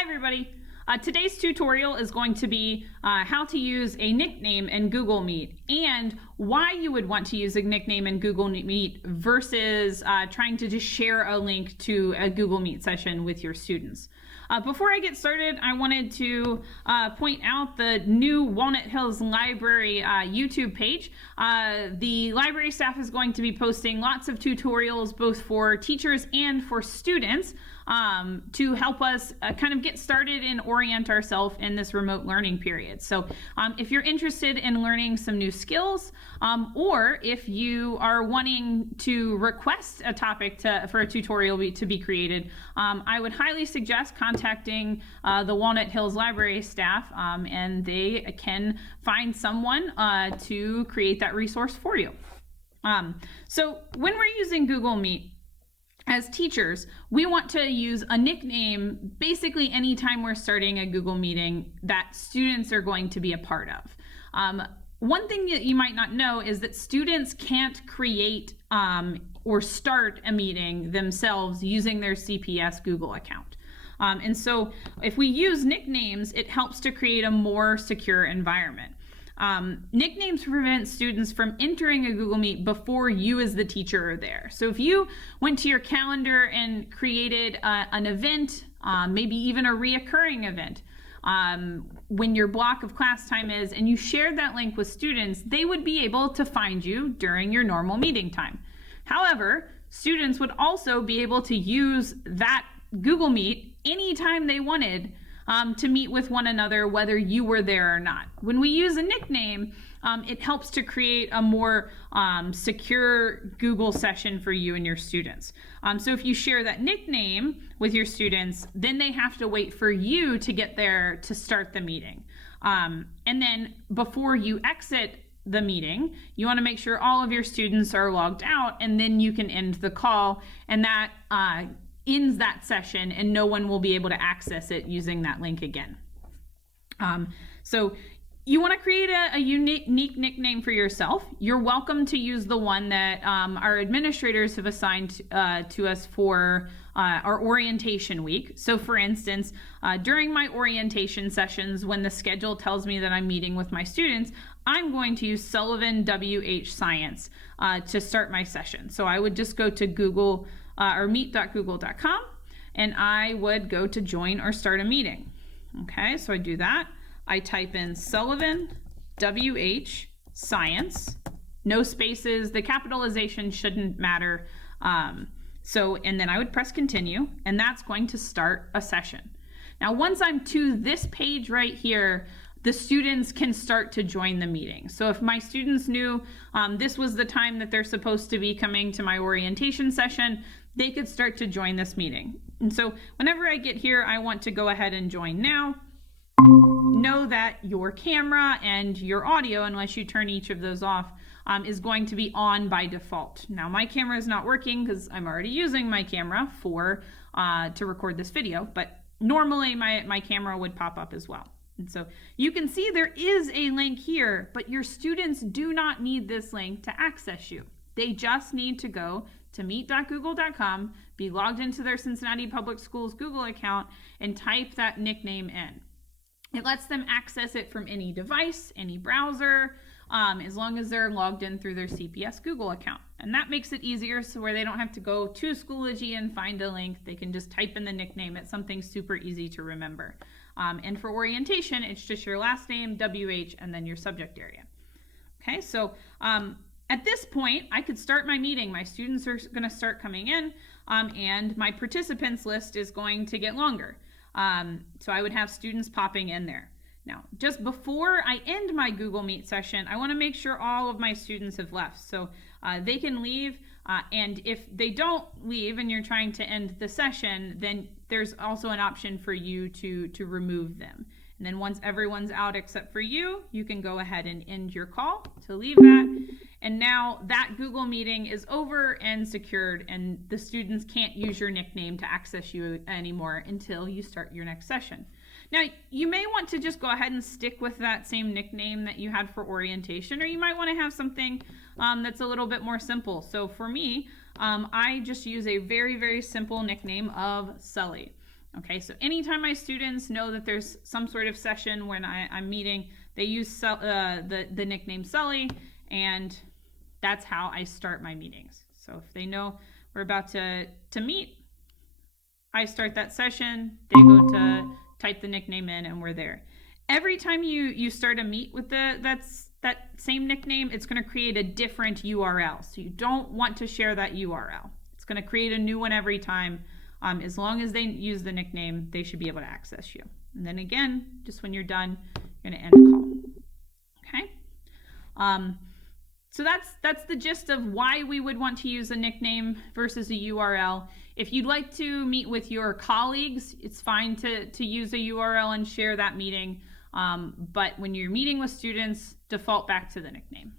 Hi everybody. Today's tutorial is going to be how to use a nickname in Google Meet and why you would want to use a nickname in Google Meet versus trying to just share a link to a Google Meet session with your students. Before I get started, I wanted to point out the new Walnut Hills Library YouTube page. The library staff is going to be posting lots of tutorials both for teachers and for students to help us kind of get started and orient ourselves in this remote learning period. So if you're interested in learning some new skills, or if you are wanting to request a topic for a tutorial to be created, I would highly suggest contacting the Walnut Hills Library staff, and they can find someone to create that resource for you. So when we're using Google Meet, as teachers, we want to use a nickname basically anytime we're starting a Google meeting that students are going to be a part of. One thing that you might not know is that students can't create or start a meeting themselves using their CPS Google account. And so if we use nicknames, it helps to create a more secure environment. Nicknames prevent students from entering a Google Meet before you as the teacher are there. So if you went to your calendar and created an event, maybe even a reoccurring event, when your block of class time is, and you shared that link with students, they would be able to find you during your normal meeting time. However, students would also be able to use that Google Meet anytime they wanted to meet with one another, whether you were there or not. When we use a nickname, it helps to create a more secure Google session for you and your students. So if you share that nickname with your students, then they have to wait for you to get there to start the meeting. And then before you exit the meeting, you want to make sure all of your students are logged out, and then you can end the call, and that ends that session and no one will be able to access it using that link again. So you want to create a unique nickname for yourself. You're welcome to use the one that our administrators have assigned to us for our orientation week. So for instance, during my orientation sessions, when the schedule tells me that I'm meeting with my students, I'm going to use Sullivan WH Science to start my session. So I would just go to Google or meet.google.com, and I would go to join or start a meeting. Okay, so I do that. I type in Sullivan WH Science, no spaces, the capitalization shouldn't matter. And then I would press continue, and that's going to start a session. Now, once I'm to this page right here, the students can start to join the meeting. So if my students knew this was the time that they're supposed to be coming to my orientation session, they could start to join this meeting. And so whenever I get here, I want to go ahead and join now. Know that your camera and your audio, unless you turn each of those off, is going to be on by default. Now my camera is not working because I'm already using my camera to record this video, but normally my camera would pop up as well. And so you can see there is a link here, but your students do not need this link to access you. They just need to go to meet.google.com, be logged into their Cincinnati Public Schools Google account, and type that nickname in. It lets them access it from any device, any browser, as long as they're logged in through their CPS Google account. And that makes it easier, so where they don't have to go to Schoology and find a link, they can just type in the nickname. It's something super easy to remember. And for orientation, it's just your last name, WH, and then your subject area. Okay, so at this point, I could start my meeting. My students are going to start coming in, and my participants list is going to get longer. So I would have students popping in there. Now, just before I end my Google Meet session, I want to make sure all of my students have left. So they can leave, and if they don't leave and you're trying to end the session, then there's also an option for you to remove them. And then once everyone's out except for you, you can go ahead and end your call to leave that. And now that Google meeting is over and secured, and the students can't use your nickname to access you anymore until you start your next session. Now, you may want to just go ahead and stick with that same nickname that you had for orientation, or you might want to have something that's a little bit more simple. So for me, I just use a very, very simple nickname of Sully. Okay, so anytime my students know that there's some sort of session when I'm meeting, they use the nickname Sully, and that's how I start my meetings. So if they know we're about to meet, I start that session, they go to type the nickname in, and we're there. Every time you start a meet with that same nickname, it's going to create a different URL. So you don't want to share that URL. It's going to create a new one every time. As long as they use the nickname, they should be able to access you. And then again, just when you're done, you're going to end the call. Okay? So that's the gist of why we would want to use a nickname versus a URL. If you'd like to meet with your colleagues, it's fine to use a URL and share that meeting. But when you're meeting with students, default back to the nickname.